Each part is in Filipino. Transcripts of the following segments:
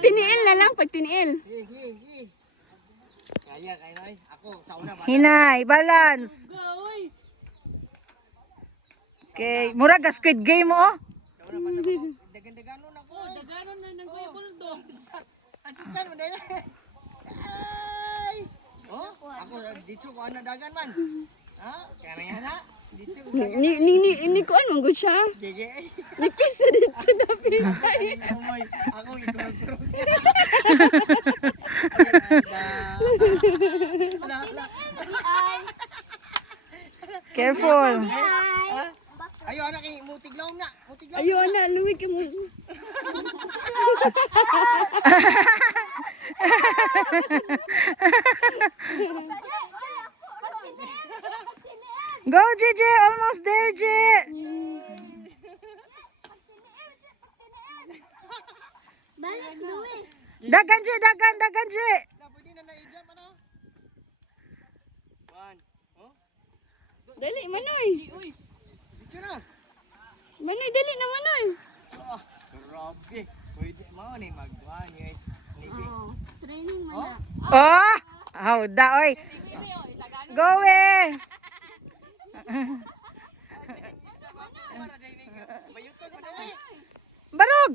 tiniil na lang, pag tiniil. Kaya, Noy. Ako, sa una ba? Hinay, balance. Okay, mura ka Squid Game oh. Sa una ba? Dagan-daganon ako. Daganon na ng kuya bulldog. Antikan mo dahil. Ay! Oh, ako, dito ko ana dagan man. Ha? Kaya na. Dito ko dagan. Ni ko ano gud siya. Gege. Nipis na dito na pinay. Ako iturog-turog. Careful. Ayo anak kay mutig laom na. Mutig laom. Ayo ana, luwi ka mo. Go JJ, almost there J. Balik, Louie. Dagan J, dagan J. Na pwede na na-jump ano? 1. Oh? Dali manoy. Dito na. Manoy dali na manoy. Oh, grabe. Pwede mo ni magwan ni nibi. Training mo Oh? na. Oh! How da oy. Go eh. Para dai ni bayuton mo dai. Barog.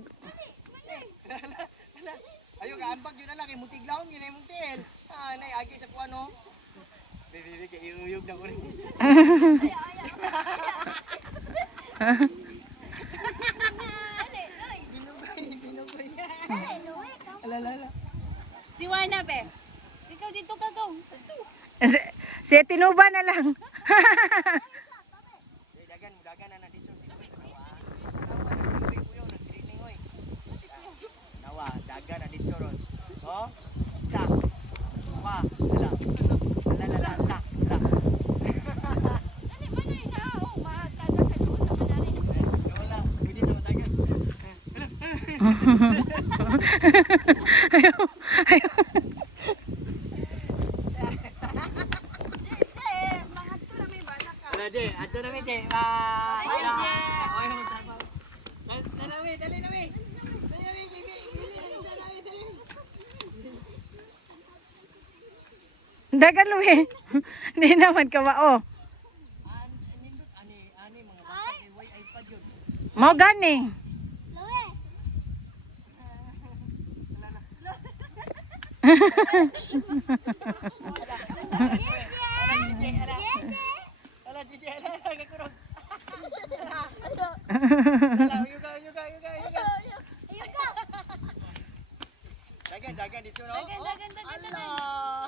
Ayo ka ambag yun na lang kay mutig laom yun ay mong tiil. Ah, nay agi sa kuano. Dili kay iuyog na ko rin. Dinubay. Alala. Si Wana be. Ikaw dito ka go. Si Tinuba na lang. Dagan na dito si Luis. Nawa na si Luis kuyo nag training oy. Nawa, dagan na dito ron. Oh, isa. Pa, ala. La. Ani manoy na oh, mataga ka doon sa manari. Wala, pwede na dagan. Wala di, ato na mi di. Bye. Bye, Je. Oy, magsabaw. Dali na mi. Dagan luwi. Hindi naman ka mao. Nindot ani mga bata kay way iPad yun. Mao gani. Louie. Ala DJ, ala kakurog. Ala, yuga. Dagan dito no. Dagan. Allah.